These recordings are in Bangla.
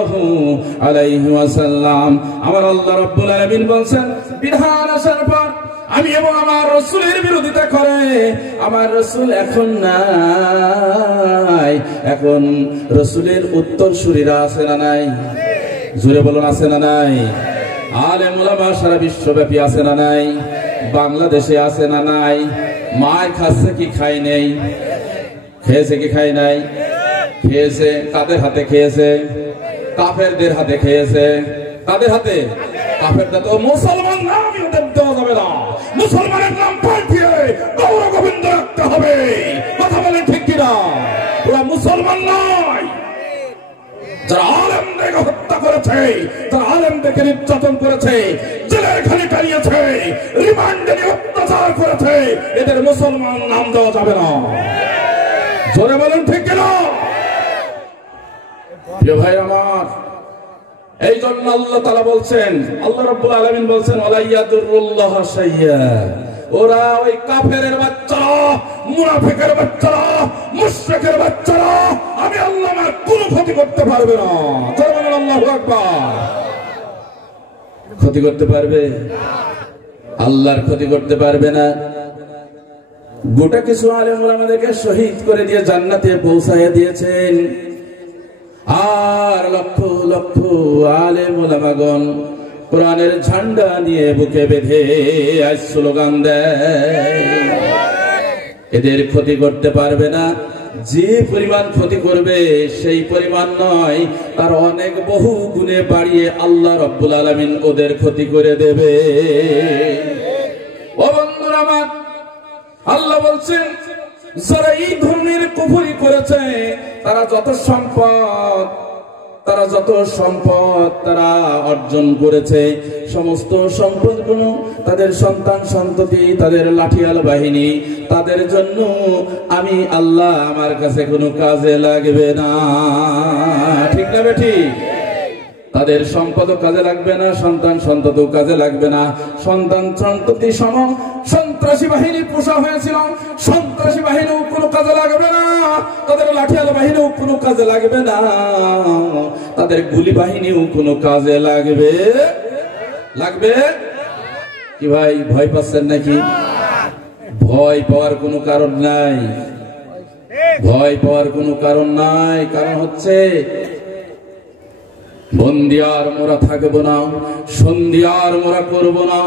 সাল্লাল্লাহু আলাইহি ওয়াসাল্লাম। আমার আল্লাহ রাব্বুল আলামিন বলেন, বিধান আসার পর আমি এবং আমার রাসূলের বিরোধিতা করে আমার রাসূল এখন নাই, এখন রাসূলের উত্তরসূরিরা আছে না নাই? জোরে বলুন, আছে না নাই? আলেম ওলামা সারা বিশ্বব্যাপী আছে না নাই? বাংলাদেশে আছে না নাই? মায় খাচ্ছে কি খাই নেই? খেয়েছে কি খাই নাই? খেয়েছে। কাদের হাতে খেয়েছে? কাফেরদের হাতে খেয়েছে। কাদের হাতে? কাফেররা তো মুসলমান নাম ওদের দেওয়া যাবে না, মুসলমানের নাম পাল্টিয়ে গৌর গোবিন্দ রাখতে হবে। কথা বলেন ঠিক কিনা? ওরা মুসলমান নয়। যারা আলেমদেরকে হত্যা করেছে, যারা আলেমদেরকে নির্যাতন করেছে, জেলের খালি টানিয়েছে, রিমান্ডে অত্যাচার করেছে, এদের মুসলমান নাম দেওয়া যাবে না। জোরে বলেন ঠিক কিনা? প্রিয় ভাই আমার, এই জন্য আল্লাহ তাআলা বলছেন, আল্লাহ রাব্বুল আলামিন বলছেন, ওয়ালা ইয়াদুরুল্লাহ শাইয়্যা, ওরা ওই কাফেরের বাচ্চারা, মুনাফিকের বাচ্চারা, মুশরিকের বাচ্চারা আমি আল্লাহ আমার কোনো ক্ষতি করতে পারবে না। জোরে বলেন আল্লাহু আকবার। ক্ষতি করতে পারবে? আল্লাহর ক্ষতি করতে পারবে না। গোটা কিছু আলেম ওলামাদেরকে শহীদ করে দিয়ে জান্নাতে পৌঁছায় দিয়েছেন, আর লক্ষ লক্ষ আলেম ওলামাগণ কোরআনের ঝান্ডা নিয়ে বুকে বেঁধে আজ স্লোগান দেয়। এদের ক্ষতি করতে পারবে না। যে পরিমাণ ক্ষতি করবে সেই পরিমাণ নয়, তার অনেক বহু গুণে বাড়িয়ে আল্লাহ রাব্বুল আলামিন ওদের ক্ষতি করে দেবে। ও বন্ধুরা আমার, আল্লাহ বলছেন, যারা এই ধরনের কুফরি করেছে তারা যত সম্পদ তারা অর্জন করেছে, সমস্ত সম্পদগুলো তাদের সন্তান সন্ততি, তাদের লাঠিয়াল বাহিনী, তাদের জন্য আমি আল্লাহ আমার কাছে কোনো কাজে লাগবে না। ঠিক না বেঠি? তাদের সম্পদও কাজে লাগবে না, সন্তান সন্ততিও কাজে লাগবে না। সন্তান সন্ততি সম সন্ত্রাসী বাহিনী পোষা হয়েছিল, সন্ত্রাসী বাহিনীও কোনো কাজে লাগবে না, তাদের লাঠিয়াল বাহিনীও কোনো কাজে লাগবে না, তাদের গুলি বাহিনীও কোনো কাজে লাগবে কি? ভাই ভয় পাচ্ছেন নাকি? ভয় পাওয়ার কোনো কারণ নাই, ভয় পাওয়ার কোনো কারণ নাই। কারণ হচ্ছে বন্দিয়ার মোরা থাকবো না, সন্ধিয়ার মোরা করবো না,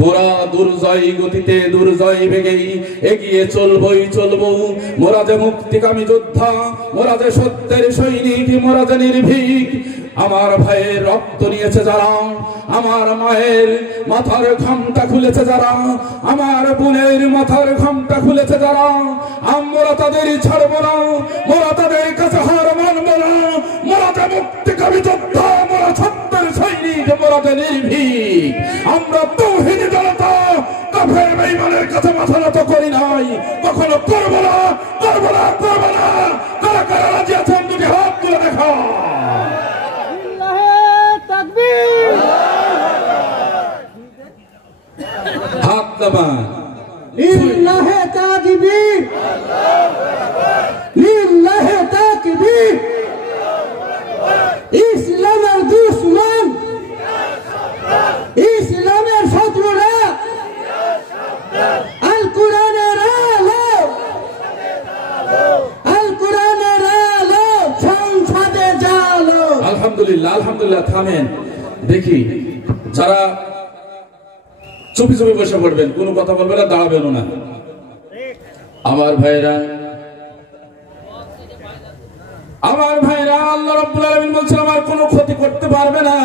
মোরা দুর্জয় গতিতে দুর্জয় বেগেই এগিয়ে চলবো। মোরা যে মুক্তিকামী যোদ্ধা, মোরা যে সত্যের সৈনিক, মোরা যে নির্ভীক। আমার ভাইয়ের রক্ত নিয়েছে যারা, আমার মায়ের মাথার খামটা খুলেছে যারা, আমার বোনের মাথার খামটা খুলেছে যারা, আমরা তাদের ছাড়বো না, মোরা তাদের কাছে হার মানবো না। মোরা যে মুক্তিকামী যোদ্ধা, মোরা সত্যের সৈনিক, মোরা যে নির্ভীক। আমরা তাওহীদি জনতা, কাফের বেঈমানের কাছে মাথা নত করি নাই, কখনো করবো না। কারা কারা রাজি আছেন দুটি হাত তুলে দেখা। হাত নামান। লিল্লাহি তাকবীর, লিল্লাহি তাকবীর। ইসলামের দুশমন, ইসলামের শত্রুরা আল কোরআনের আলো, আল কোরআনের আলো সংসদে জ্বালো। আলহামদুলিল্লাহ, আলহামদুলিল্লাহ। থামেন দেখি, যারা চুপি চুপি বসে পড়বেন, কোনো কথা বলবেন না, দাঁড়াবেন না। আমার ভাইরা, আল্লাহ রাব্বুল আলামিন বলছেন আমার কোনো ক্ষতি করতে পারবে না।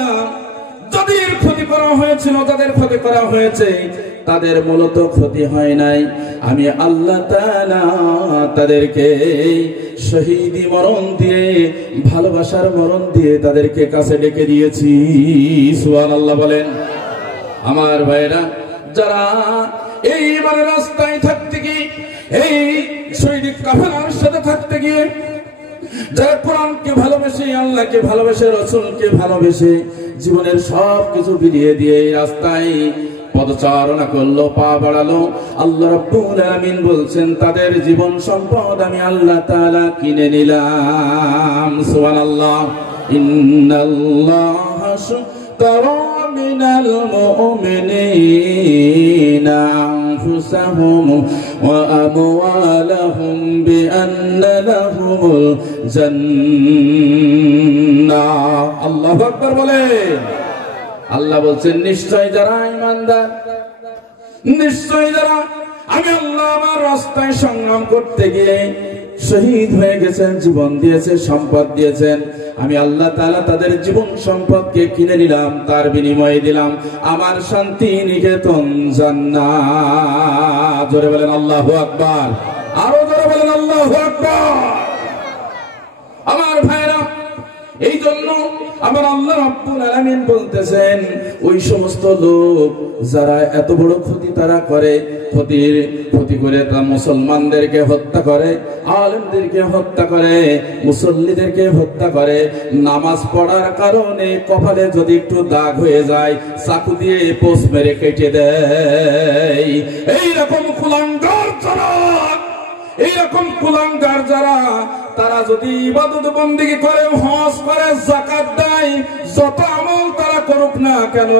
যাদের ক্ষতি করা হয়েছিল, যাদের ক্ষতি করা হয়েছে, তাদের মূলত ক্ষতি হয় নাই। আমি আল্লাহ তাআলা তাদেরকে শহীদি মরণ দিয়ে, ভালোবাসার মরণ দিয়ে তাদেরকে কাছে ডেকে দিয়েছি। সুবহানাল্লাহ বলেন। আমার ভাইরা, যারা এই ইমানের রাস্তায় থাকতে গিয়ে, এই সৈনিক কাফেলার সাথে থাকতে গিয়ে, যারা কোরআনকে ভালোবেসে, আল্লাহকে ভালোবেসে, রাসূলকে ভালোবেসে জীবনের সব কিছু বিলিয়ে দিয়ে এই রাস্তায় পদচারণা করলো, পা বাড়ালো, আল্লাহ রাব্বুল আলামিন বলছেন তাদের জীবন সম্পদ আমি আল্লাহ তাআলা কিনে নিলাম। সুবহানাল্লাহ। ইন্নাল্লাহা আশতারা মিনাল মুমিনিনা আনফুসাহুম ওয়া আমওয়ালাহুম বিআন্না লাহুমুল জান্নাহ। আল্লাহু আকবার বলেন। আল্লাহ বলছেন নিশ্চয় যারা ঈমানদার, নিশ্চয় যারা আমি আল্লাহ আমার রাস্তায় সংগ্রাম করতে গিয়ে শহীদ হয়ে গেছেন, জীবন দিয়েছেন, সম্পদ দিয়েছেন, আমি আল্লাহ তাআলা তাদের জীবন সম্পদকে কিনে নিলাম, তার বিনিময়ে দিলাম আমার শান্তি নিকেতন জান্নাত। জোরে বলেন আল্লাহু আকবার, আরো জোরে বলেন আল্লাহু আকবার। আমার ভাইরা, এই জন্য আমার আল্লাহ রাব্বুল আলামিন বলতেছেন ওই সমস্ত লোক যারা এত বড় ক্ষতি তারা করে, ক্ষতি করে তা মুসলমানদেরকে হত্যা করে, আলেমদেরকে হত্যা করে, মুসল্লিদেরকে হত্যা করে, নামাজ পড়ার কারণে কপালে যদি একটু দাগ হয়ে যায় চাকু দিয়ে পোষ মেরে কেটে দেয়। এইরকম কুলাঙ্গার যারা, এইরকম কুলাঙ্গার যারা, তারা যদি ইবাদত বন্দেগী করে, হজ করে, যাকাত দেয়, যত আমল তারা করুক না কেন,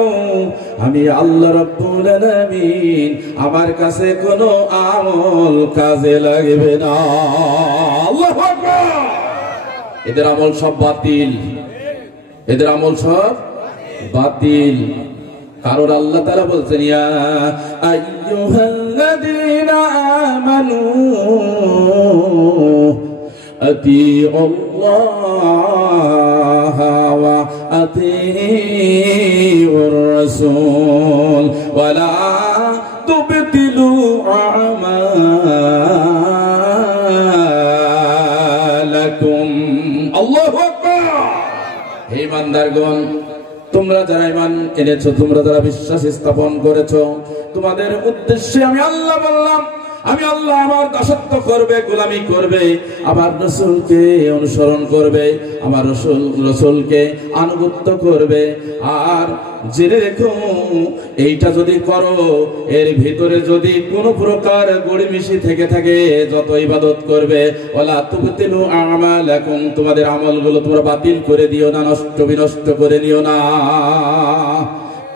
আমি আল্লাহ রাব্বুল আলামিন আমার কাছে কোনো আমল কাজে লাগবে না। আল্লাহু আকবার। এদের আমল সব বাতিল, এদের আমল সব বাতিল। কারণ আল্লাহ তাআলা বলছেন ইয়া আইয়ুহাল্লাযীনা আমানু আতিউল্লাহা ওয়া আতিউর রাসূল ওয়া লা তুবতিলু আমালাকুম। আল্লাহু আকবার। হে ইমানদারগণ, তোমরা যারা ঈমান এনেছো, তোমরা যারা বিশ্বাস স্থাপন করেছো, তোমাদের উদ্দেশ্যে আমি আল্লাহ বললাম, আমি আল্লাহ আমার দাসত্ব করবে, গোলামি করবে, আমার রাসূলকে অনুসরণ করবে, আমার রাসূলকে আনুগত্য করবে। আর জেনে রেখো, এইটা যদি করো, এর ভিতরে যদি কোনো প্রকার গড়িমিশি থেকে থাকে, যত ইবাদত করবে, ওয়ালা তুবতিলু আমালাকুম, তোমাদের আমলগুলো তোমরা বাতিল করে দিও না, নষ্ট বিনষ্ট করে নিও না।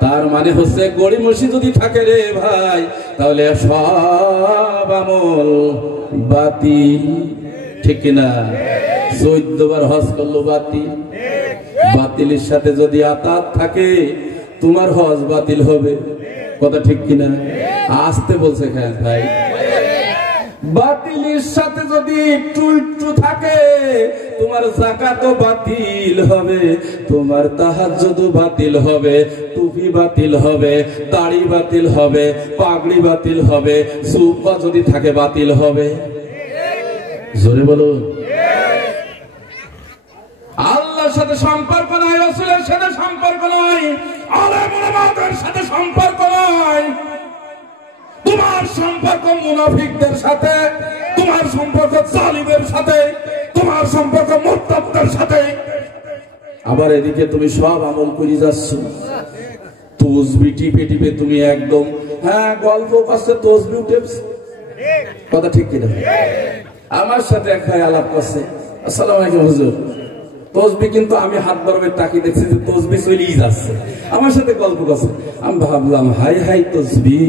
তার মানে হচ্ছে গড়িমসি যদি থাকে রে ভাই, তাহলে সব আমল বাতিল, ঠিক কিনা? 14 বার হজ করলো বাতিল, বাতিলের সাথে যদি আতাত থাকে তোমার হজ বাতিল হবে, কথা ঠিক কিনা? আসতে বলছে কেন ভাই? বাতিলের সাথে যদি একটু একটু থাকে তোমার যাকাতও বাতিল হবে, তোমার তাহাজ্জুদও বাতিল হবে, টুপি বাতিল হবে, দাড়ি বাতিল হবে, পাগড়ি বাতিল হবে, জুব্বা যদি থাকে বাতিল হবে। জোরে বলুন। আল্লাহর সাথে সম্পর্ক নাই, রাসূলের সাথে সম্পর্ক নাই, আলেম ওলামাদের সাথে সম্পর্ক নাই, তোমার সম্পর্ক মুনাফিকদের সাথে, তোমার সম্পর্ক জালিমের সাথে, তোমার সম্পর্ক মুরতাদদের সাথে। আবার এদিকে তুমি সব আমল করে যাচ্ছ, তসবিহ টিপে টিপে তুমি একদম, হ্যাঁ গল্প করছে তসবিহ টিপস, কথা ঠিক কিনা? আমার সাথে এক ভাই আলাপ করছে, আসসালামু আলাইকুম হুজুর, তসবিহ কিন্তু আমি হাত বরাবর তাকিয়ে দেখছি যে তসবিহ চলেই যাচ্ছে, আমার সাথে গল্প করছে। আমি ভাবলাম হাই হাই তসবিহ,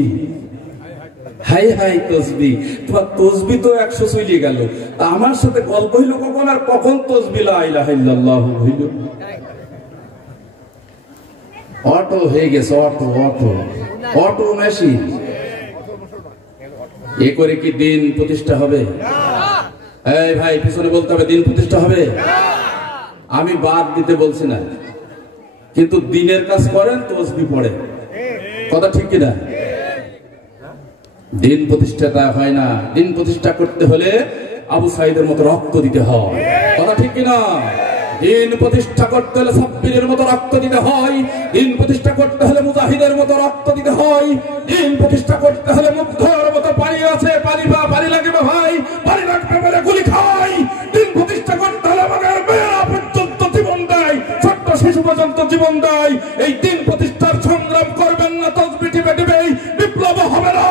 হাই হাই তসবিহ, তোমার তসবিহ তো 100 চলে গেল, তা আমার সাথে গল্প হইল কখন, আর কখন তসবিহ লা ইলাহা ইল্লাল্লাহ হইল? অটো হয়ে গেছে, অটো অটো অটো মেশিন। এ করে কি দিন প্রতিষ্ঠা হবে? এই ভাই পিছনে বলতে হবে, দিন প্রতিষ্ঠা হবে? আমি বাদ দিতে বলছি না, কিন্তু দিনের কাজ করেন, তসবিহ পড়েন, কথা ঠিক কিনা? দিন প্রতিষ্ঠাটা হয় না, দিন প্রতিষ্ঠা করতে হলে আবু সাইদের মতো রক্ত দিতে হয়, কথা ঠিক কিনা? দিন প্রতিষ্ঠা করতে হলে সাব্বিরের মতো রক্ত দিতে হয়, দিন প্রতিষ্ঠা করতে হলে মুজাহিদের মতো রক্ত দিতে হয়, দিন প্রতিষ্ঠা করতে হলে মুগ্ধর মতো পানি আছে, পানি লাগবে ভাই, পানি লাগবে বলে গুলি খাই। দিন প্রতিষ্ঠা করতে হলে আমাদের মেয়েরা পর্যন্ত জীবন দেয়, ছোট্ট শিশু পর্যন্ত জীবন দেয়। এই দিন প্রতিষ্ঠার সংগ্রাম করবেন না, তসবিহ টিপে টিপে বিপ্লব হবে না।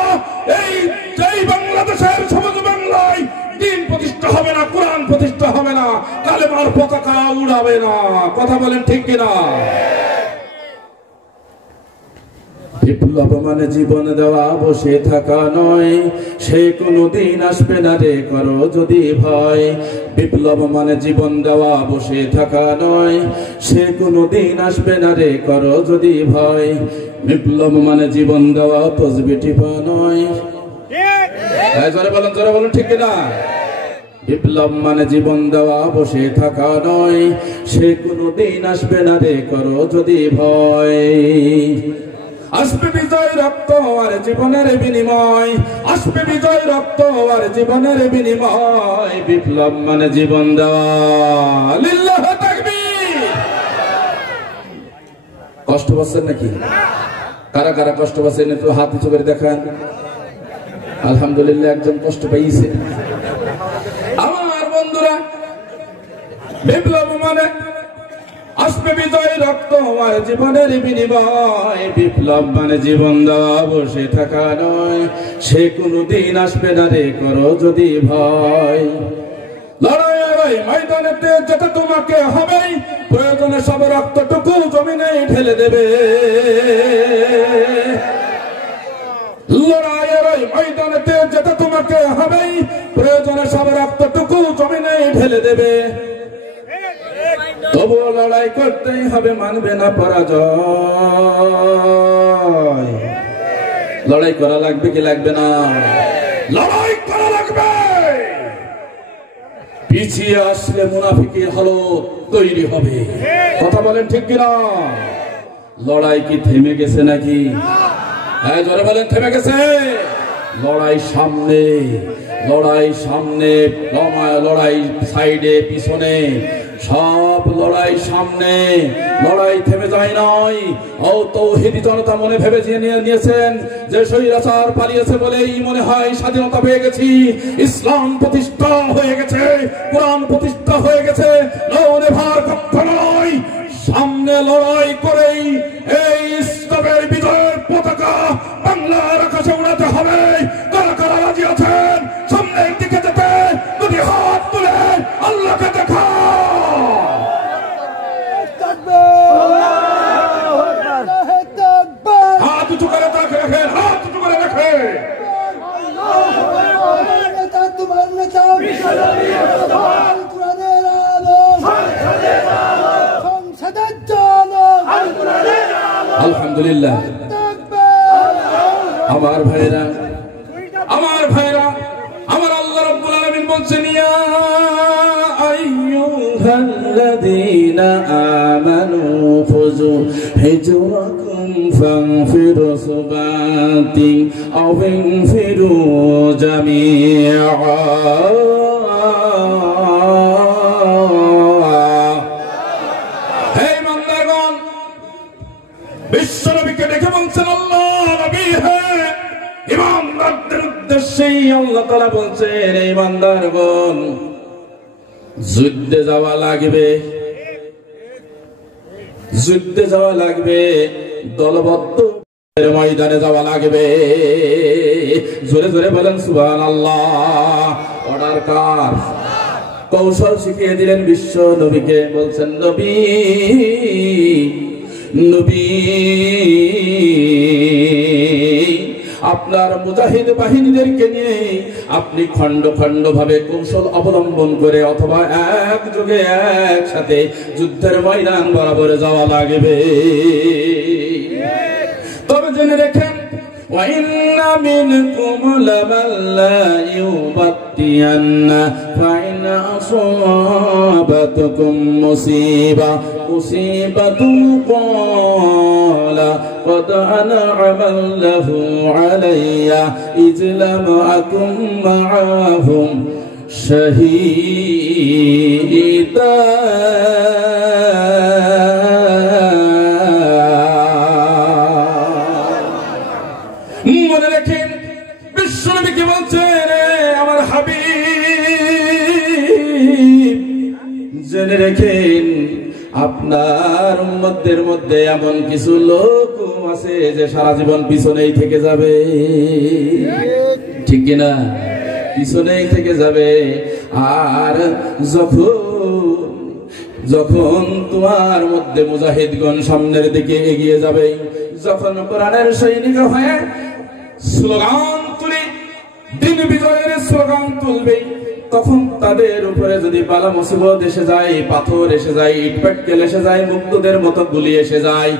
এই বাংলাদেশের সমাজ বাংলায় দিন প্রতিষ্ঠা হবে না, কোরআন প্রতিষ্ঠা হবে না। কালেমার পতাকা উড়াবে না। কথা বলেন ঠিক কিনা? বিপ্লব মানে জীবন দেওয়া, বসে থাকা নয়, সে কোনদিন আসবে না রে করো যদি ভয়। বিপ্লব মানে জীবন দেওয়া, বসে থাকা নয়, সে কোনদিন আসবে না রে করো যদি ভয়। বিপ্লব মানে জীবন দেওয়া, তসবিহ টিপা নয়। জোরে বলুন ঠিক কিনা? বিপ্লব মানে জীবন দেওয়া, বসে থাকা নয়, সে কোনদিন আসবে না রে করো যদি ভয়। আসবে বিজয় রক্ত আর জীবনের বিনিময়, আসবে বিজয় রক্ত আর জীবনের বিনিময়। বিপ্লব মানে জীবন দেওয়া। লিল্লাহ তাকবীর। কষ্ট পাচ্ছেন নাকি? কারা কারা কষ্ট পাচ্ছেন একটু হাত উঁচু করে দেখান। আলহামদুলিল্লাহ, একজন কষ্ট পাইছে। আমার বন্ধুরা, বিপ্লব মানে আসবে বিজয় রক্ত আর জীবনের বিনিময়। বিপ্লব মানে জীবন দেওয়া, বসে থাকা নয়, সে কোনদিন আসবে না রে করো যদি ভয়। লড়াই ময়দানেতে যেতে তোমাকে হবেই, প্রয়োজনে সব রক্তটুকু জমিনে ঢেলে দেবে। লড়াইয়ের ওই ময়দানেতে যেতে তোমাকে হবেই, প্রয়োজনে সব রক্তটুকু জমিনে ঢেলে দেবে। তবুও লড়াই করতেই হবে, মানবে না পরাজয়। লড়াই করা লাগবে কি লাগবে না? লড়াই করা লাগবে। পিছিয়ে আসলে মুনাফিকের হালত তৈরি হবে। কথা বলেন ঠিক কিনা? লড়াই কি থেমে গেছে নাকি? হ্যাঁ, জোরে বলেন থেমে গেছে? লড়াই সামনে, লড়াই সামনে, লড়াই সাইডে পিছনে, সব লড়াই সামনে। লড়াই থেমে যায় নাই। ও তৌহিদি জনতা মনে ভেবে নিয়েছেন যে স্বৈরাচার পালিয়েছে বলেই মনে হয় স্বাধীনতা পেয়ে গেছি, ইসলাম প্রতিষ্ঠা হয়ে গেছে, কোরআন প্রতিষ্ঠা হয়ে গেছে। নেভার কখনো নয়। সামনে লড়াই করেই এই ইসলামের বিজয়ের পতাকা বাংলার আকাশে উড়াতে হবে। কারা কারা রাজি আছেন সামনের দিকে যেতে? যদি হাত তুলে আল্লাহকে দেখা। হাত উঁচু করে রাখেন, হাত উঁচু করে রাখেন। আলহামদুলিল্লাহ। আমার ভাইরা, আমার ভাইরা, আমার আল্লাহ রাব্বুল আলামিন বলছেন, ইয়া আইয়ুহাল্লাযীনা আমানু খুযু হিজরাকুম ফানফিরু সুবাতিন আও ইনফিরু জামিআ। হে ইমানদারগণ, বিশ্বনবীকে দেখে বলছেন আল্লাহ নবী, হ্যাঁ ইমানদারদের উদ্দেশ্যেই আল্লাহ তাআলা বলছেন, ইমানদারগণ যুদ্ধে যাওয়া লাগবে, যুদ্ধে যাওয়া লাগবে, দলবদ্ধ ময়দানে যাওয়া লাগবে। জোরে জোরে বলেন সুবহানাল্লাহ। অর্ডার কার? কৌশল শিখিয়ে দিলেন বিশ্ব নবীকে। বলছেন, নবী নবী আপনার মুজাহিদ বাহিনীদেরকে নিয়ে আপনি খন্ড খন্ড ভাবে কৌশল অবলম্বন করে অথবা একযোগে একসাথে যুদ্ধের ময়দান বরাবর যাওয়া লাগবে। তবে জেনে রেখেন, وَإِنَّ مِنْكُمْ لَمَنْ لَا يُبَطِّئَنَّ فَإِنْ أَصَابَتْكُمْ مُصِيبَةٌ قَالَ قَدْ أَنْعَمَ اللَّهُ عَلَيَّ إِذْ لَمْ أَكُنْ مَعَهُمْ شَهِيدًا। মনে রাখেন, বিশ্বনবী কি বলছেন, আমার হাবিব জেনে রেখেন, আপনার উম্মতদের মধ্যে এমন কিছু লোক আছে যে সারা জীবন পিছনেই থেকে যাবে। ঠিক কিনা? পিছনেই থেকে যাবে। আর যখন যখন তোমার মধ্যে মুজাহিদগণ সামনের দিকে এগিয়ে যাবে, যখন কোরআনের সৈনিক হয়ে স্লোগান তুলে দিন বিজয়ের স্লোগান তুলবে, তখন তাদের উপরে যদি বালা মুসিবত এসে যায়, পাথর এসে যায়, ইটপাটকেল এসে যায়, মুগ্ধদের মতো গুলি এসে যায়,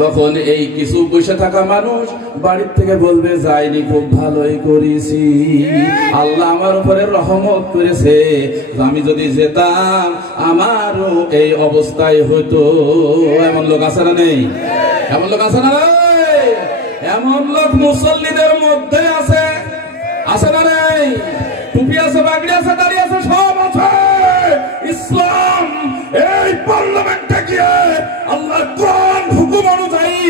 তখন এই কিছু বসে থাকা মানুষ বাড়ির থেকে বলবে, যাইনি খুব ভালোই করেছি, আল্লাহ আমার উপরে রহমত করেছে, আমি যদি যেতাম আমারও এই অবস্থায় হতো। এমন লোক আছে না নেই? এমন লোক আছে না? এমন লোক মুসল্লিদের মধ্যে আছে, আছে না নেই? টুপি আছে, বাগড়ি আছে, দাড়ি আছে, সব আছে। ইসলাম এই পার্লামেন্টে গিয়ে আল্লাহর কোরআন হুকুম অনুযায়ী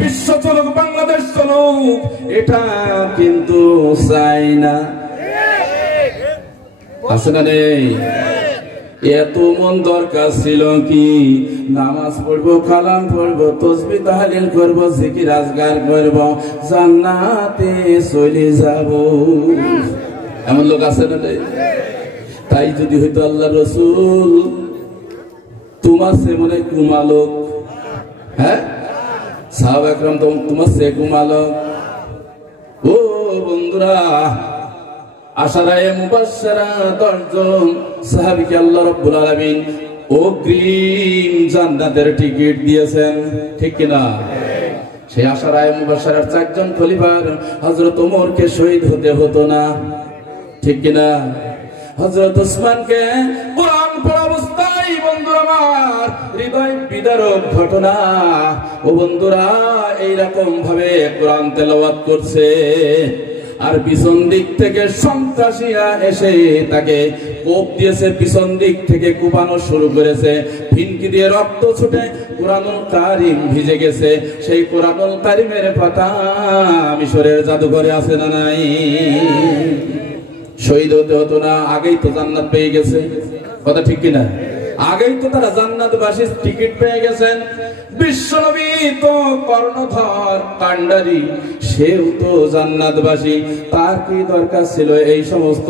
বিশ্ব চলুক, বাংলাদেশ চলুক, এটা কিন্তু চাই না। আছে না নেই? এত মন দরকার ছিল কি নামাজ পড়বো, কালাম পড়বো, তাসবিহ তাহলিল করবো, জিকির আজগার করবো, জান্নাতে চলে যাব। এমন লোক আছে না? তাই যদি হইতো আল্লাহ রসুল তোমার সে মনে কুমালক, হ্যাঁ সাহাবা একরাম তোমার সে কুমালক। ও বন্ধুরা, আশারায়ে মুবাশশারা 10 জন সাহাবীকে আল্লাহ রাব্বুল আলামিন অগ্রিম জান্নাতের টিকিট দিয়েছেন, ঠিক কিনা? সেই আশারায়ে মুবাশশারার 4 জন খলিফার হযরত ওমরকে শহীদ হতে হতো না, ঠিক কিনা? হযরত ওসমানকে কোরআন পড়া অবস্থায় বন্ধুরা আমার হৃদয় বিদারক ঘটনা, ও বন্ধুরা এইরকম ভাবে কোরআন তেলাওয়াত করছে, আর পিছন দিক থেকে সন্ত্রাসীরা এসে তাকে কোপ দিয়েছে, পিছন দিক থেকে কুপানো শুরু করেছে, ফিনকি দিয়ে রক্ত ছুটে কোরআনুল কারীম ভিজে গেছে। সেই কোরআনুল কারীমের পাতা মিশরের জাদুঘরে আছে না নাই? শহীদ হতে হতো না, আগেই তো জান্নাত পেয়ে গেছে, কথা ঠিক কিনা? আগেই তো তারা জান্নাতবাসীর টিকিট পেয়ে গেছেন। বিশ্বনবী তো কর্ণধর কাণ্ডারি, সেও তো জান্নাতবাসী, তার কি দরকার ছিল এই সমস্ত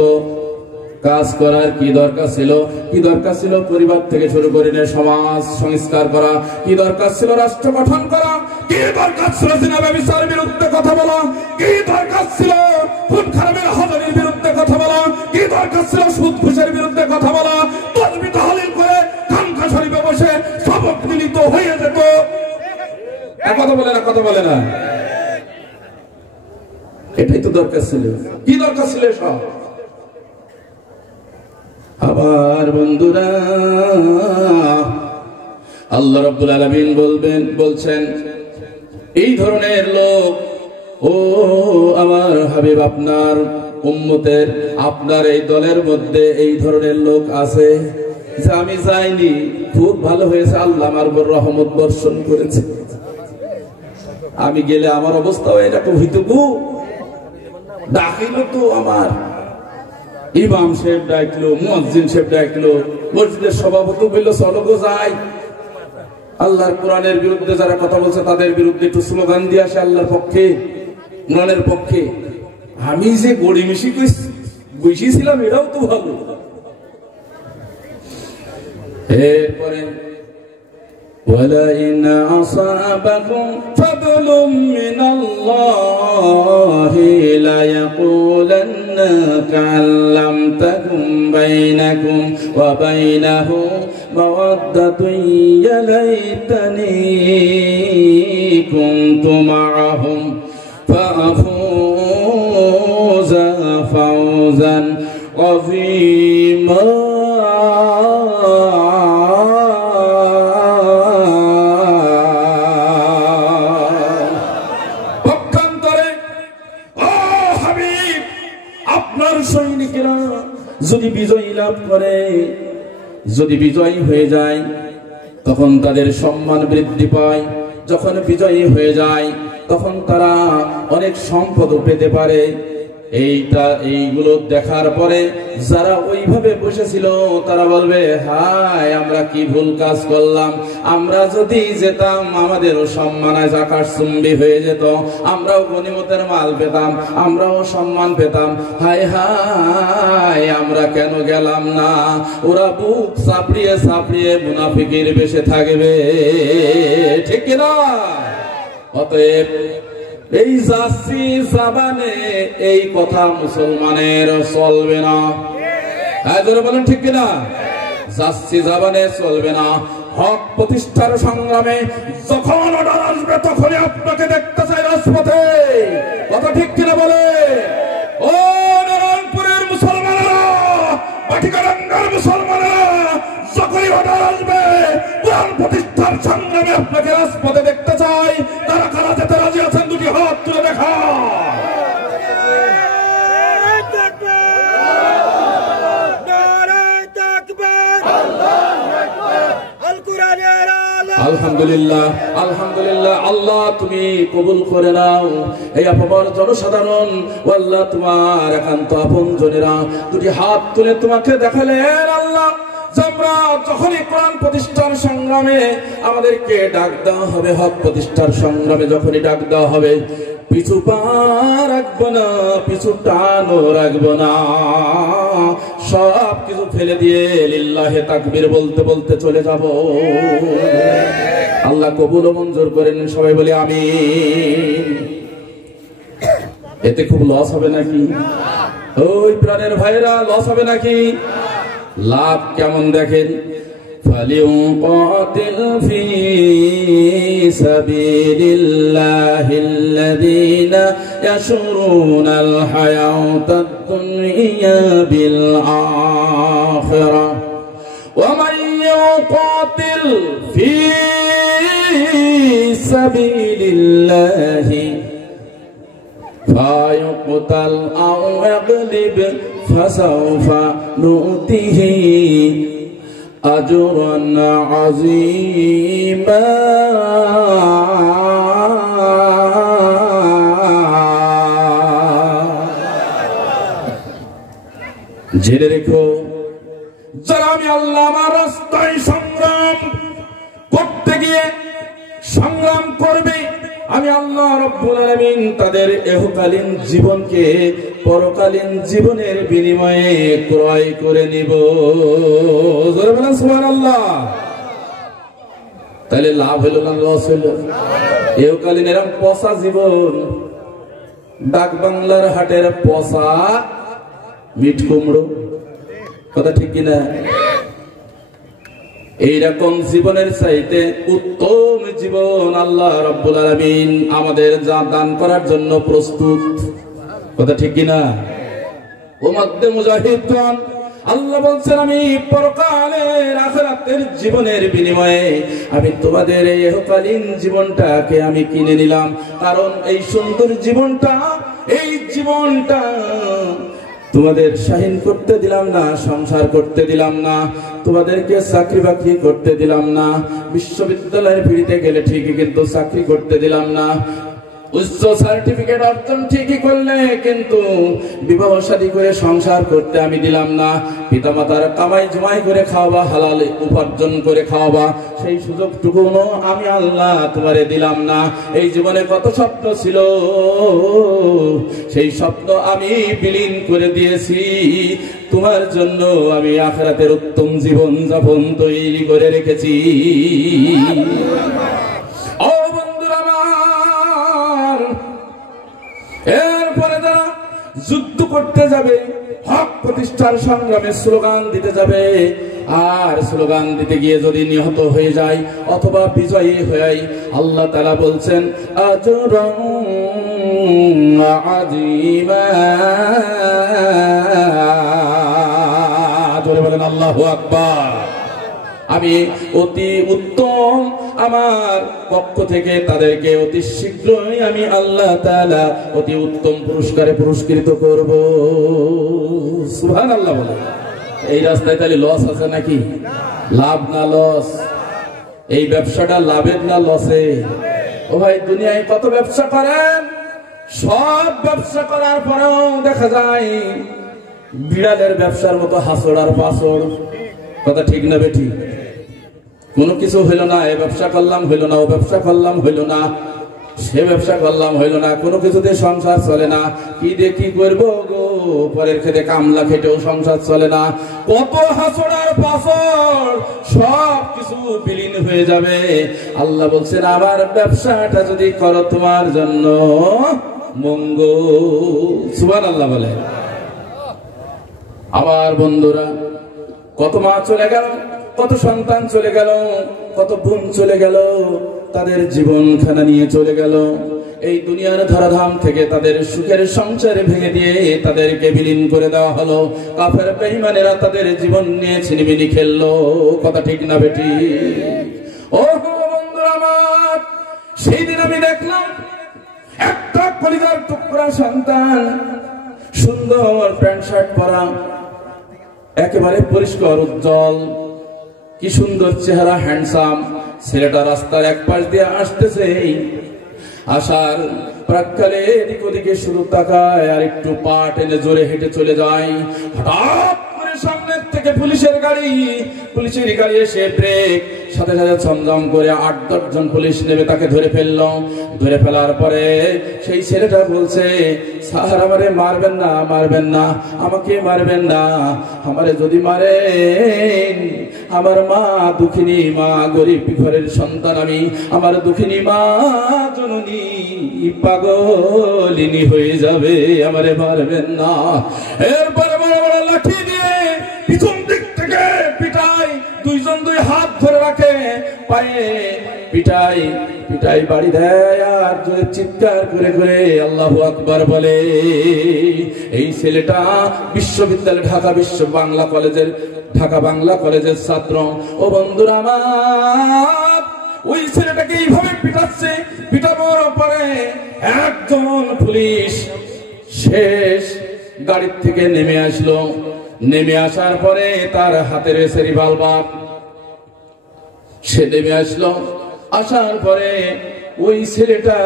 কাজ করার? কি দরকার ছিল? কি দরকার ছিল পরিবার থেকে শুরু করে সমাজ সংস্কার করা? কি দরকার ছিল রাষ্ট্র গঠন করা? কি দরকার ছিল জিনা ব্যভিচারের বিরুদ্ধে কথা বলা? কি দরকার ছিল খুন খারাপের হাজারির বিরুদ্ধে কথা বলা? কি দরকার ছিল সুদ ঘুষের বিরুদ্ধে কথা বলা? তাসবিহ তাহলিল করে খানকা শরীফে বসে সবক মিলিত হয়ে যেত। কথা বলে না, কথা বলে না, এটাই তো দরকার ছিল। কি দরকার ছিল সব? আবার বন্ধুরা আল্লাহ রাব্বুল আলামিন বলছেন এই ধরনের লোক, ও আমার হাবিব আপনার উম্মতের, আপনার এই দলের মধ্যে এই ধরনের লোক আছে যে আমি যাইনি, খুব ভালো হয়েছে, আল্লাহ আমার উপর রহমত বর্ষণ করেছে, আমি গেলে আমার অবস্থাও এরকম হইত। ডাকিল তো আমার ইমাম সাহেব ডাকলো, মুয়াজ্জিন সাহেব ডাকলো, মসজিদের সভাপতি বলল চলো গো যাই, আল্লাহর কোরআনের বিরুদ্ধে যারা কথা বলছে তাদের বিরুদ্ধে একটু স্লোগান দিয়ে আসে আল্লাহর পক্ষে, কোরআনের পক্ষে। আমি যে গড়িমিশি বসেছিলাম এটাও তো ভালো। এরপরে وَلَئِنْ أَصَابَكُمْ فَضْلٌ مِّنَ اللَّهِ لَيَقُولَنَّ كَأَن لَّمْ تَكُن بَيْنَكُمْ وَبَيْنَهُ مَوَدَّةٌ يَا لَيْتَنِي كُنتُ مَعَهُمْ فَأَفُوزَ فَوْزًا عَظِيمًا। সৈনিকেরা যদি বিজয়ী লাভ করে, যদি বিজয়ী হয়ে যায়, তখন তাদের সম্মান বৃদ্ধি পায়। যখন বিজয়ী হয়ে যায় তখন তারা অনেক সম্পদ পেতে পারে। এইগুলো দেখার পরে যারা ওইভাবে বসেছিল তারা বলবে, হায় আমরা কি ভুল কাজ করলাম, আমরা যদি যেতাম আমাদেরও সম্মান আজ আকাশচুম্বী হয়ে যেত, আমরাও গনিমতের মাল পেতাম, আমরাও সম্মান পেতাম, হায় হায় আমরা কেন গেলাম না। ওরা বুক চাপড়িয়ে চাপড়িয়ে মুনাফিকের বেশে থাকবে, ঠিক না? অতএব এই জাসি জাবানে এই কথা মুসলমানের চলবে না। বলেন ঠিক কিনা? জাসি জাবানে চলবে না। হক প্রতিষ্ঠার সংগ্রামে যখন অর্ডার আসবে তখনই আপনাকে দেখতে চাই রাজপথে, কথা ঠিক কিনা বলে? ও নারায়ণপুরের মুসলমানেরা, পাটিকারাঙ্গার মুসলমানেরা, যখনই অর্ডার আসবে কোরআন প্রতিষ্ঠার সংগ্রামে আপনাকে রাজপথে দেখতে চাই। তারা কারা যেতে রাজি আছেন দুটি হাত তুলে দেখা। আলহামদুলিল্লাহ, আলহামদুলিল্লাহ। আল্লাহ তুমি কবুল করে নাও। এই আপামর জনসাধারণ, আল্লাহ তোমার একান্ত আপনজনেরা দুটি হাত তুলে তোমাকে দেখালেন আল্লাহ, আমরা যখনই কোরআন প্রতিষ্ঠার সংগ্রামে আমাদেরকে ডাক দেওয়া হবে, হক প্রতিষ্ঠার সংগ্রামে যখনই ডাক দেওয়া হবে, পিছু পা রাখবো না, পিছু টানও রাখবো না, সব কিছু ফেলে দিয়ে লিল্লাহে তাকবীর বলতে বলতে চলে যাব। আল্লাহ কবুল ও মঞ্জুর করেন, সবাই বলে আমিন। এতে খুব লস হবে নাকি? ওই প্রাণের ভাইরা, লস হবে নাকি? লাভ কেমন দেখেন। فليقاتل في سبيل الله الذين يشرون الحياة الدنيا بالآخرة ومن يقاتل في سبيل الله فيقتل أو يغلب فسوف نؤتيه أجرا عظيما জেনে রেখো, যারা আমি আল্লাহ আমার রাস্তায় সংগ্রাম করতে গিয়ে সংগ্রাম করবে, আমি আল্লাহ রাব্বুল আলামিন তাদের ইহকালীন জীবনকে পরকালীন জীবনের বিনিময়ে ক্রয় করে নিব। জোরে বলেন সুবহানাল্লাহ। তাহলে লাভ হলো না লস হলো? ইহকালীন এরকম পচা জীবন, ডাক বাংলার হাটের পচা মিট কুমড়ো, কথা ঠিক কিনা? এইরকম জীবনের চাইতে উত্তম জীবন আল্লাহ রাব্বুল আলামিন আমাদের যা দান করার জন্য প্রস্তুত, কথা ঠিক কিনা? ও মধ্যে মুজাহিদগণ, আল্লাহ বলছেন আমি পরকালের আখিরাতের জীবনের বিনিময়ে আমি তোমাদের এই ইহকালীন জীবনটাকে আমি কিনে নিলাম। কারণ এই সুন্দর জীবনটা, এই জীবনটা তোমাদের শাহিন করতে দিলাম না, সংসার করতে দিলাম না, তোমাদেরকে চাকরি বাকরি করতে দিলাম না, বিশ্ববিদ্যালয়ে ফিরিতে গেলে ঠিকই কিন্তু চাকরি করতে দিলাম না, উচ্চ সার্টিফিকেট অর্জন ঠিকই করলে কিন্তু বিবাহ শাদী করে সংসার করতে আমি দিলাম না, পিতামাতার কামাই জমাই করে খাওয়াবা, হালাল উপার্জন করে খাওয়াবা, সেই সুযোগটুকুও আমি আল্লাহ তোমারে দিলাম না। এই জীবনে কত স্বপ্ন ছিল, সেই স্বপ্ন আমি বিলীন করে দিয়েছি। তোমার জন্য আমি আখিরাতের উত্তম জীবন যাপন তৈরি করে রেখেছি। এরপরে যারা যুদ্ধ করতে যাবে, হক প্রতিষ্ঠার সংগ্রামে স্লোগান দিতে যাবে, আর স্লোগান দিতে গিয়ে যদি নিহত হয়ে যায় অথবা বিজয়ী হয়ে, আল্লাহ তাআলা বলছেন আজরান আযীমা। জোরে বলেন আল্লাহু আকবার। আমি অতি উত্তম আমার পক্ষ থেকে তাদেরকে অতি শীঘ্রই আমি আল্লাহ তাআলা অতি উত্তম পুরস্কারে পুরস্কৃত করব। সুবহানাল্লাহ বলে। এই রাস্তায় তাহলে লস আছে নাকি? লাভ না লস? এই ব্যবসাটা লাভের না লসে? ও ভাই, দুনিয়ায় কত ব্যবসা করেন, সব ব্যবসা করার পরেও দেখা যায় বিড়ালের ব্যবসার মতো হাসড় আর পাসড়। কথা ঠিক না বেঠি? কোনো কিছু হইল না, এ ব্যবসা করলাম হইল না, ও ব্যবসা করলাম হইল না, সে ব্যবসা করলাম হইল না, কোনো কিছুতে সংসার চলে না। কি দিয়ে কি করবো গো, পরের খেতে কামলা খেটেও সংসার চলে না। কত হাসড় আর পাসড়, সব কিছু বিলীন হয়ে যাবে। আল্লাহ বলছেন আমার ব্যবসাটা যদি করো তোমার জন্য মঙ্গল। সুবহানাল্লাহ বলে। আমার বন্ধুরা, কত মা চলে গেল, কত সন্তান চলে গেল, কত বোন চলে গেল, তাদের জীবনখানা নিয়ে চলে গেল। এই দুনিয়ার ধরাধাম থেকে তাদের সুখের সংসারে ভেঙে দিয়ে তাদেরকে বিলীন করে দেওয়া হলো। কাফের বেঈমানেরা তাদের জীবন নিয়ে ছিনিমিনি খেললো। কথা ঠিক না বেটি? ও বন্ধুরা আমার, সেই দিন আমি দেখলাম একটা কলিজার টুকরা সন্তান, সুন্দর প্যান্ট শার্ট পরা, একেবারে পরিষ্কার উজ্জ্বল, কি সুন্দর চেহারা, হ্যান্ডসাম ছেলেটা রাস্তার এক পাশ দিয়ে আসতেছে। আসার প্রাককালে এদিক ওদিকে শুরু তাকায় আর একটু পা টেনে জোরে হেঁটে চলে যায়। হঠাৎ করে সামনের থেকে পুলিশের গাড়ি এসে ব্রেক, সাথে সাথে ছমছম করে 8-10 জন পুলিশ নেমে তাকে ধরে ফেললো। ধরে ফেলার পরে সেই ছেলেটা বলছে, স্যার আমারে মারবেন না, মারবেন না, আমাকে মারবেন না, আমারে যদি মারেন আমার মা দুঃখিনী মা, গরিব ঘরের সন্তান আমি, আমার দুঃখিনী মা জননী পাগলিনী হয়ে যাবে, আমারে মারবেন না। এরপরে বড় বড় লাঠি দিয়ে পিছন দিক থেকে পিটাই, দুইজন দুই হাত ধরে রাখে, পায়ে পিটাই পিটাই বাড়ি দেয় আর জোরে চিৎকার করে করে আল্লাহু আকবার বলে। এই ছেলেটা বিশ্ববিদ্যালয় ঢাকা বাংলা কলেজের ছাত্র। ও বন্ধুরা আমার, ওই ছেলেটাকে এইভাবে পিটাচ্ছে। পিটানোর পরে একজন পুলিশ শেষ গাড়ির থেকে নেমে আসলো। নেমে আসার পরে তার হাতে রয়েছে রিভলভার। সে নেমে আসলো, আসার পরে ওই ছেলেটা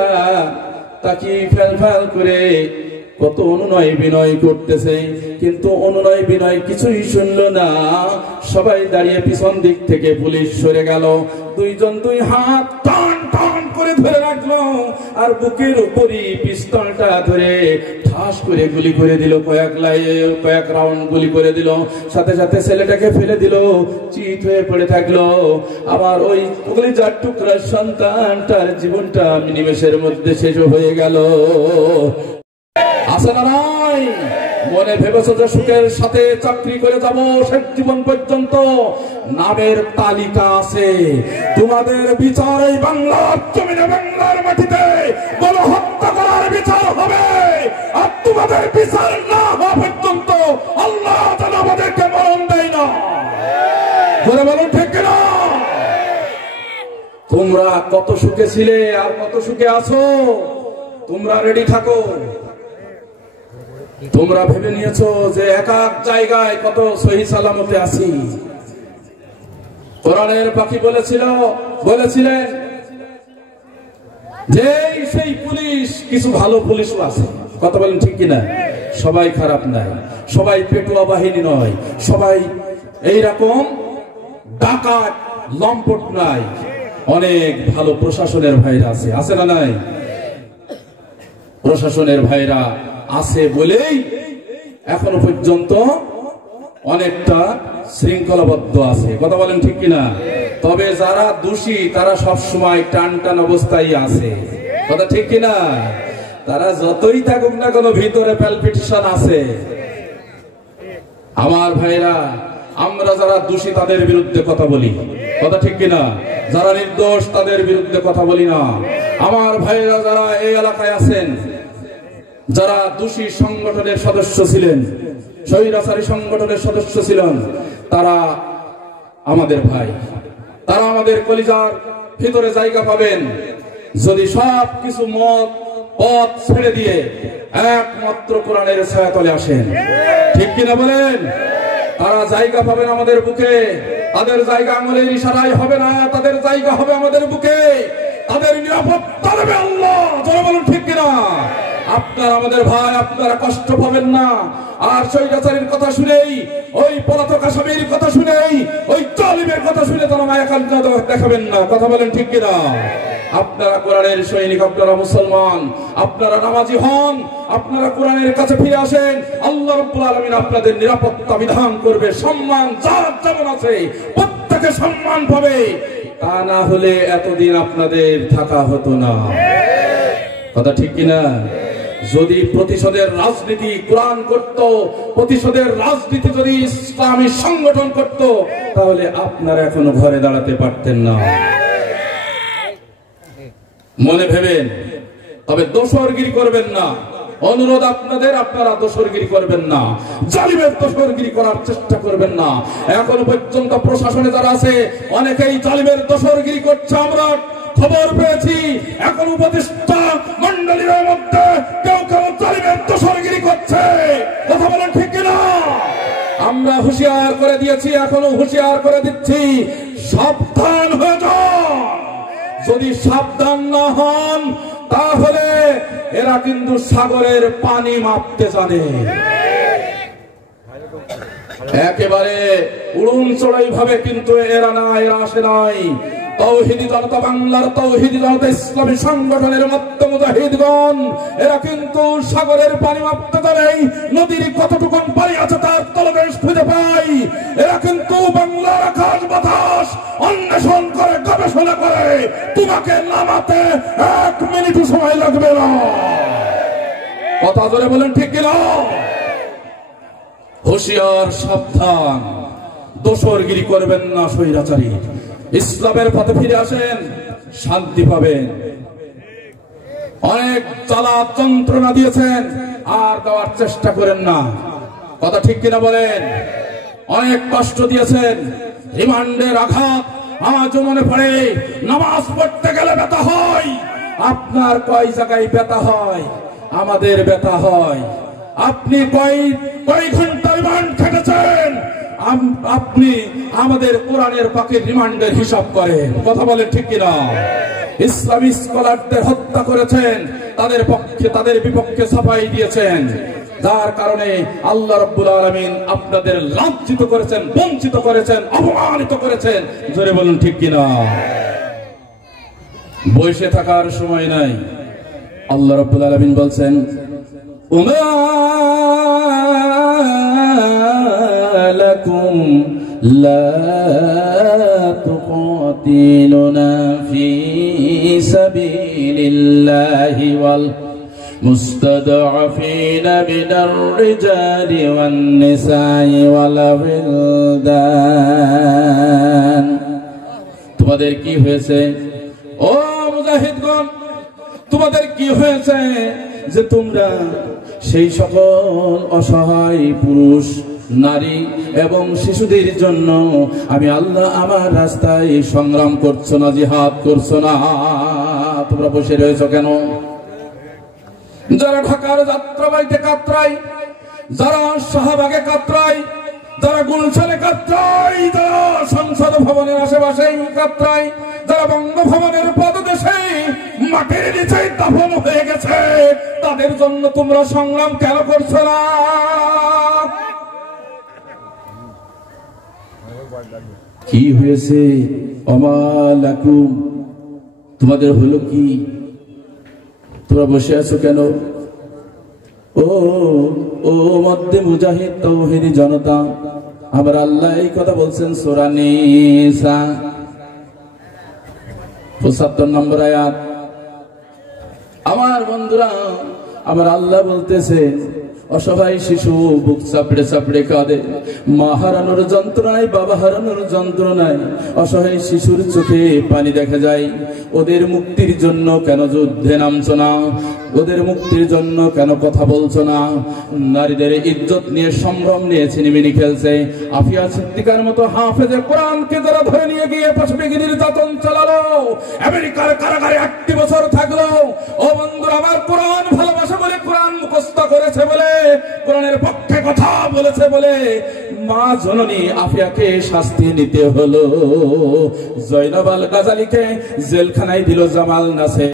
তাকে ফেল করে কত অনুনয় বিনয় করতেছে, কিন্তু অনুনয় বিনয় কিছুই শুনলো না। সবাই দাঁড়িয়ে পিছন দিক থেকে পুলিশ সরে গেল। দুইজন দুই হাত টান টান করে ধরে রাখলো আর বুকের উপরই পিস্তলটা ধরে ঠাস করে গুলি করে দিল। কয়েক রাউন্ড গুলি করে দিল। সাথে সাথে ছেলেটাকে ফেলে দিল, চিত হয়ে পড়ে থাকলো। আবার ওই কলিজার টুকরা সন্তানটার জীবনটা নিমেষের মধ্যে শেষ হয়ে গেল। আছে না নাই? মনে ভেবেছো যে সুখের সাথে চাকরি করে যাবো শেষ জীবন পর্যন্ত? নামের তালিকা আছে। তোমাদের বিচার এই বাংলার জমিনে, বাংলার মাটিতে গণহত্যা করার বিচার হবে। আর তোমাদের বিচার না হওয়া পর্যন্ত আল্লাহ যেন আমাদেরকে মরণ দেয় না। বলে বলুন ঠিক কিনা? তোমরা কত সুখে ছিলে আর কত সুখে আছো, তোমরা রেডি থাকো। তোমরা ভেবে নিয়েছো যে এক এক জায়গায় কত সহি সালামতে আছি। কোরআনের পাখি বলেছিলেন যে সেই পুলিশ, কিছু ভালো পুলিশও আছে। কথা বলেন ঠিক কিনা? সবাই খারাপ নাই, সবাই পেটুয়া বাহিনী নয়, সবাই এইরকম ডাকাত লম্পট নাই। অনেক ভালো প্রশাসনের ভাইরা আছে না নাই? প্রশাসনের ভাইরা আছে বলেই এখনো পর্যন্ত অনেকটা শৃঙ্খলাবদ্ধ আছে। কথা বলেন ঠিক কিনা? তবে যারা দোষী তারা সব সময় টান টান অবস্থায় আছে। কথা ঠিক কিনা? তারা যতই থাকুক না কোনো ভিতরে প্যালপিটেশন আছে। আমার ভাইরা, আমরা যারা দোষী তাদের বিরুদ্ধে কথা বলি। কথা ঠিক কিনা? যারা নির্দোষ তাদের বিরুদ্ধে কথা বলি না। আমার ভাইরা যারা এই এলাকায় আছেন, যারা দোষী সংগঠনের সদস্য ছিলেন, স্বৈরাচারী সংগঠনের সদস্য ছিলেন, তারা আমাদের ভাই, তারা আমাদের কলিজার ভিতরে জায়গা পাবেন যদি সব কিছু পথ ছেড়ে দিয়ে একমাত্র কোরআনের ছায়াতলে আসেন। ঠিক কিনা বলেন? তারা জায়গা পাবেন আমাদের বুকে। তাদের জায়গা আঙুলের ইশারায় হবে না, তাদের জায়গা হবে আমাদের বুকে। তাদের নিরাপত্তা দেবে আল্লাহ। যারা বলুন ঠিক কিনা? আপনারা আমাদের ভাই, আপনারা কষ্ট পাবেন না। আর স্বৈরাচারীর কথা শুনেই, ওই পলাতক আসামির কথা শুনেই, ওই জালিমের কথা শুনে তারা মায়া কান্না দেখাবেন না। কথা বলেন ঠিক কিনা? আপনারা কোরআনের সৈনিক, আপনারা মুসলমান, আপনারা নামাজি হন, আপনারা কোরআনের কাছে ফিরে আসেন। আল্লাহ রাব্বুল আলামিন আপনাদের নিরাপত্তা বিধান করবে, সম্মান যার যেমন আছে প্রত্যেকে সম্মান পাবে। তা না হলে এতদিন আপনাদের থাকা হতো না। কথা ঠিক কিনা? যদি প্রতিশোধের রাজনীতি কোরআন করত, প্রতিশোধের রাজনীতি যদি ইসলামী সংগঠন করত, তাহলে আপনারা এখনো ঘরে দাঁড়াতে পারতেন না। মনে ভেবেন। তবে দোসরগিরি করবেন না, অনুরোধ আপনাদের, আপনারা দোসরগিরি করবেন না, জালিমের দোসরগিরি করার চেষ্টা করবেন না। এখনো পর্যন্ত প্রশাসনে যারা আছে অনেকেই জালিমের দোসরগিরি করছে, আমরা খবর পেয়েছি। এখন উপদেষ্টা মন্ডলীর মধ্যে কেউ কেউ জালিমের দোসরগিরি করছে। কথা বলেন ঠিক কিনা? আমরা হুঁশিয়ার করে দিয়েছি, এখনো হুঁশিয়ার করে দিচ্ছি, সাবধান হয়ে যান। যদি সাবধান না হন তাহলে এরা কিন্তু সাগরের পানি মাপতে জানে। একেবারে উড়ুন চড়াই ভাবে কিন্তু এরা আসে নাই। তাওহীদি জনতা, বাংলার তাওহীদি জনতা ইসলামী সংগঠনের মধ্যে মুজাহিদগণ, এরা কিন্তু সাগরের পানি মাপতে জানে। নদীর কতটুকু পানি আছে তার তলদেশ খুঁজে পাই। এরা কিন্তু বাংলার আকাশ বাতাস অন্বেষণ করে, গবেষণা করে। তোমাকে নামাতে 1 মিনিটও সময় লাগবে না। কথা জোরে বলেন ঠিক কিনা? হুঁশিয়ার, সাবধান, দোসরগিরি করবেন না স্বৈরাচারী। ইসলামের পথে ফিরে আসেন, শান্তি পাবেন। অনেক জ্বালা যন্ত্রণা দিয়েছেন, আর দেওয়ার চেষ্টা করেন না। কথা ঠিক কিনা বলেন? অনেক কষ্ট দিয়েছেন, রিমান্ডের আঘাত আজও মনে পড়ে। নামাজ পড়তে গেলে ব্যথা হয়। আপনার কয় জায়গায় ব্যথা হয়, আমাদের ব্যথা হয়। আপনি কয় ঘন্টা রিমান্ড খেটেছেন, আপনি আমাদের কোরআনের পাকের রিমান্ডের হিসাব করেন। কথা বলেন ঠিক কিনা? ইসলামী স্কলারদের হত্যা করেছেন, তাদের পক্ষে তাদের বিপক্ষে সাফাই দিয়েছেন, যার কারণে আল্লাহ রাব্বুল আলামিন আপনাদের লাঞ্ছিত করেছেন, বঞ্চিত করেছেন, অপমানিত করেছেন। জোরে বলুন ঠিক কিনা? বসে থাকার সময় নাই। আল্লাহ রাব্বুল আলামিন বলছেন, লাকুম লা তুকাতিলুনা ফি সাবিলিল্লাহি ওয়াল মুস্তাদআফিনা মিনার রিজালি ওয়ান নিসাই ওয়াল ওয়িলদান। তোমাদের কি হয়েছে ও মুজাহিদগণ? তোমাদের কি হয়েছে যে তোমরা সেই সকল অসহায় পুরুষ, নারী এবং শিশুদের জন্য আমি আল্লাহ আমার রাস্তায় সংগ্রাম করছো না, জিহাদ করছো না? তোমরা বসে রয়েছো কেন? যারা ঢাকার যাত্রাবাড়িতে কাতরায়, যারা শাহবাগে কাতরায়, যারা গুলশানে কাতরায়, যারা সংসদ ভবনের আশেপাশে কাতরায়, যারা বঙ্গভবনের পদদেশে মাটির নিচে দাফন হয়ে গেছে, তাদের জন্য তোমরা সংগ্রাম কেন করছো না? কি হয়েছে? অমালাকুম, তোমাদের হলো কি? তোমরা বসে আছো কেন? ও মধ্যে মুজাহিদ তাওহীদি জনতা, আমার আল্লাহ এই কথা বলছেন সূরা নিসা ৭৫ নম্বর আয়াত। আমার বন্ধুরা, আমার আল্লাহ বলতেছেন, অসহায় শিশু বুক চাপড়ে চাপড়ে কাঁদে, মা হারানোর যন্ত্রণায়, বাবা হারানোর যন্ত্রণায় অসহায় শিশুর চোখে পানি দেখা যায়। ওদের মুক্তির জন্য কেন যুদ্ধে নামছো না? ওদের মুক্তির জন্য কেন কথা বলছো না? নারীদের ইজ্জত নিয়ে, সম্ভ্রম নিয়ে ছিনিমিনি খেলছে। আফিয়া সিদ্দিকার মতো হাফেজে কোরআনকে যারা ধরে নিয়ে গিয়ে পাশবিক নির্যাতন চালালো, আমেরিকার কারাগারে 8 বছর থাকলো। ও বন্ধুরা, আমার কোরআন ভালোবাসে বলে, কোরআন মুখস্থ করেছে বলে, কোরআনের পক্ষে কথা বলেছে বলে মা জননী আফিয়াকে শাস্তি নিতে হলো। জয়নব আল গাজালিকে জেলখানায় দিল জামাল নাসের।